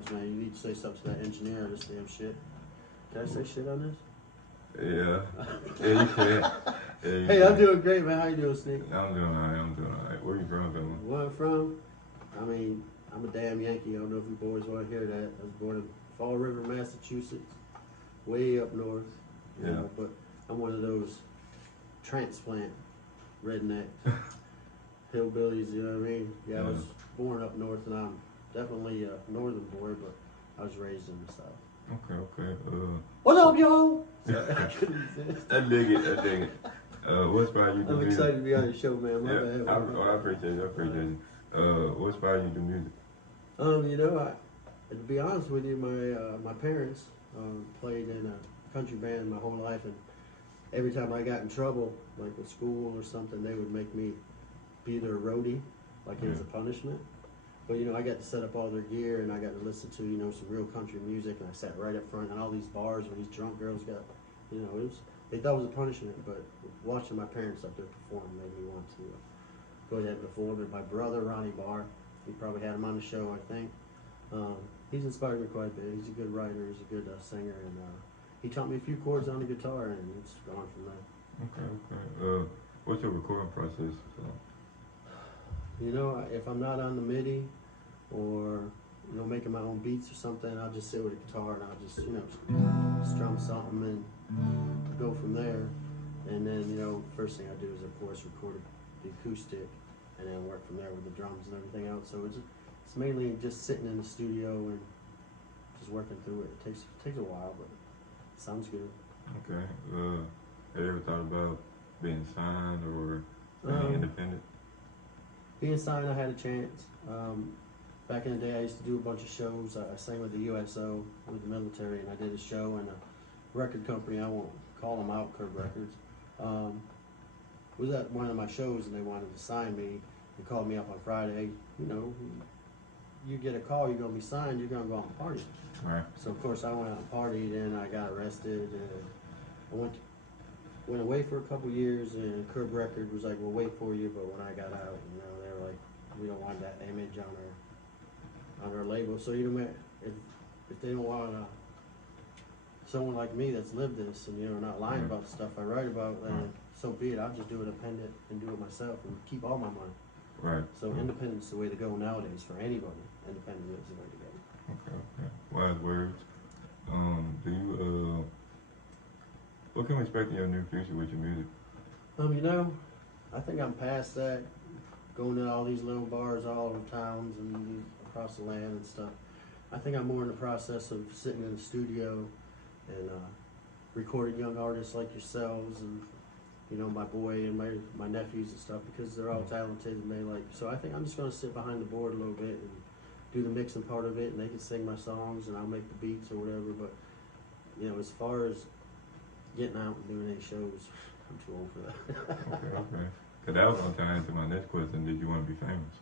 headphones, man. You need to say something to that engineer on this damn shit. Can I say shit on this? Yeah. Yeah, you can. Yeah, Hey, I'm doing great, man. How you doing, Sneak? I'm doing alright. Where you from, Dylan? Where I'm from? I mean, I'm a damn Yankee. I don't know if you boys want to hear that. I was born in Fall River, Massachusetts, way up north. Yeah. But I'm one of those transplant redneck hillbillies, you know what I mean? Yeah, I was born up north, and I'm definitely a northern boy, but I was raised in the south. Okay. What up, y'all? I dig it. What inspired you to do I'm music? excited to be on your show, man. My bad. I appreciate you. What inspired you to do music? To be honest with you, my parents played in a country band my whole life, and every time I got in trouble, like with school or something, they would make me be their roadie, like it was a punishment. But I got to set up all their gear, and I got to listen to some real country music, and I sat right up front in all these bars where these drunk girls got, they thought it was a punishment, but watching my parents up there perform made me want to go ahead and perform. And my brother Ronnie Barr, he probably had him on the show, I think. He's inspired me quite a bit. He's a good writer, he's a good singer, and he taught me a few chords on the guitar, and it's gone from there. Okay. What's your recording process? If I'm not on the MIDI or making my own beats or something, I'll just sit with a guitar and I'll just strum something and go from there. And then first thing I do is of course record the acoustic and then work from there with the drums and everything else. So it's mainly just sitting in the studio and just working through it. It takes a while, but it sounds good. Okay. Have you ever thought about being signed or being independent? Being signed, I had a chance. Back in the day, I used to do a bunch of shows. I sang with the USO, with the military, and I did a show in a record company. I won't call them out, Curb Records. Was at one of my shows, and they wanted to sign me. They called me up on Friday. You get a call, you're going to be signed, you're going to go out and party. Right. So, of course, I went out and partied, and I got arrested. And I went away for a couple years, and Curb Record was like, we'll wait for you. But when I got out, they were like, we don't want that image on our label. So if they don't want someone like me that's lived this and not lying about the stuff I write about, then so be it. I'll just do it independent and do it myself and keep all my money. Right. So independence is the way to go nowadays for anybody. Independent is the way to go. Okay. Wise words. What can we expect in your near future with your music? I think I'm past that. Going to all these little bars all over towns and across the land and stuff. I think I'm more in the process of sitting in the studio and recording young artists like yourselves and my boy and my nephews and stuff, because they're all talented and they so I think I'm just going to sit behind the board a little bit and do the mixing part of it, and they can sing my songs and I'll make the beats or whatever. But as far as getting out and doing any shows, I'm too old for that. Okay. Cause that was going to tie into my next question. Did you want to be famous?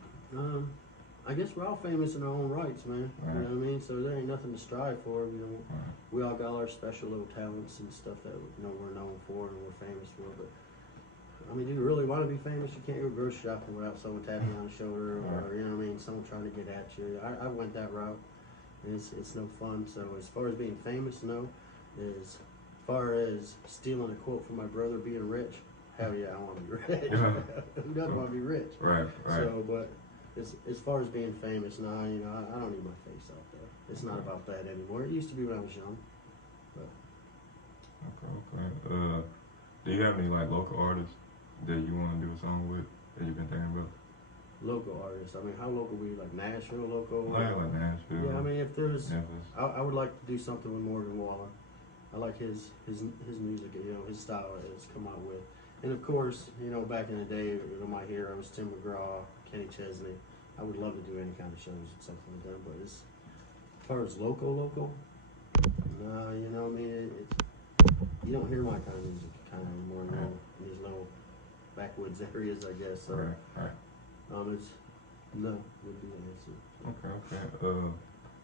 I guess we're all famous in our own rights, man. Right. You know what I mean? So there ain't nothing to strive for. We all got our special little talents and stuff that we're known for and we're famous for. But do you really want to be famous? You can't go grocery shopping without someone tapping you on the shoulder or someone trying to get at you. I went that route, and it's no fun. So as far as being famous, no. As far as stealing a quote from my brother, being rich, hell yeah, I want to be rich. Who doesn't want to be rich? Right. So, but as far as being famous, no, I don't need my face out there. It's not about that anymore. It used to be when I was young. But. Okay. Do you have any local artists that you want to do a song with that you've been thinking about? Local artists. How local we like Nashville local? Like Nashville. Yeah, if there's, Memphis. I would like to do something with Morgan Wallen. I like his music, his style has come out with. And of course, back in the day, my heroes, Tim McGraw, Kenny Chesney. I would love to do any kind of shows and something like that. But as far as local, no, you don't hear my kind of music anymore. In these little backwoods areas, I guess. So, right. It's no would be an answer. Okay.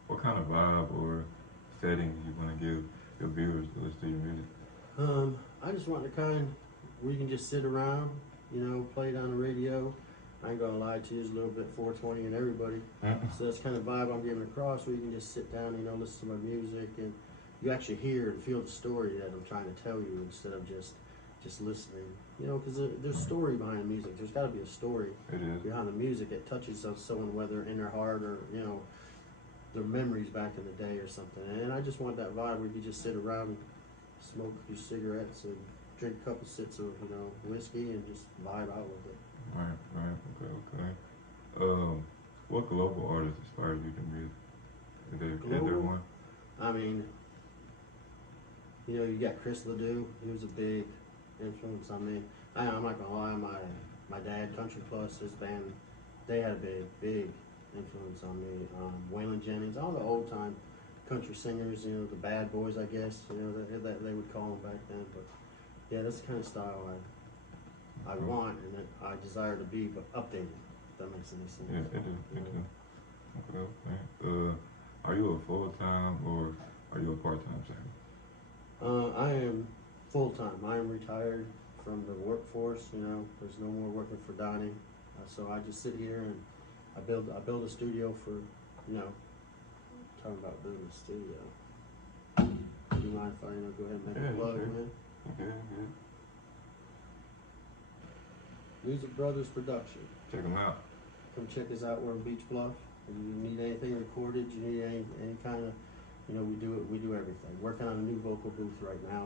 What kind of vibe or setting you want to give your viewers to listen to your music? I just want the kind where you can just sit around, play it on the radio. I ain't gonna lie to you, it's a little bit 420 in everybody. So that's kind of vibe I'm giving across, where you can just sit down, you know, listen to my music, and you actually hear and feel the story that I'm trying to tell you instead of just listening. You know, because there's a story behind the music. There's got to be a story behind the music that touches someone, whether in their heart or, you know, their memories back in the day or something. And I just want that vibe where you just sit around and smoke your cigarettes and drink a couple sips of, you know, whiskey and just vibe out with it. Right, okay. What global artist inspired you to music? Is there one? I mean, you know, you got Chris Ledoux. He was a big influence on me. I'm not gonna lie, my dad, Country Plus, his band, they had a big influence on me. Waylon Jennings, all the old time country singers, you know, the bad boys, I guess, you know, that they would call them back then. But yeah, that's the kind of style I want and that I desire to be, but updated. If that makes any sense. Yeah, it do. Okay. Are you a full-time or are you a part-time singer? I am full time. I am retired from the workforce. You know, there's no more working for Donnie. So I just sit here and I build a studio for, you know, talking about building a studio. Do you mind if I, you know, go ahead and make a plug, sure. man? Okay. Music Brothers Production. Check them out. Come check us out. We're in Beach Bluff. If you need anything recorded, you need any kind of, you know, we do everything. Working on a new vocal booth right now.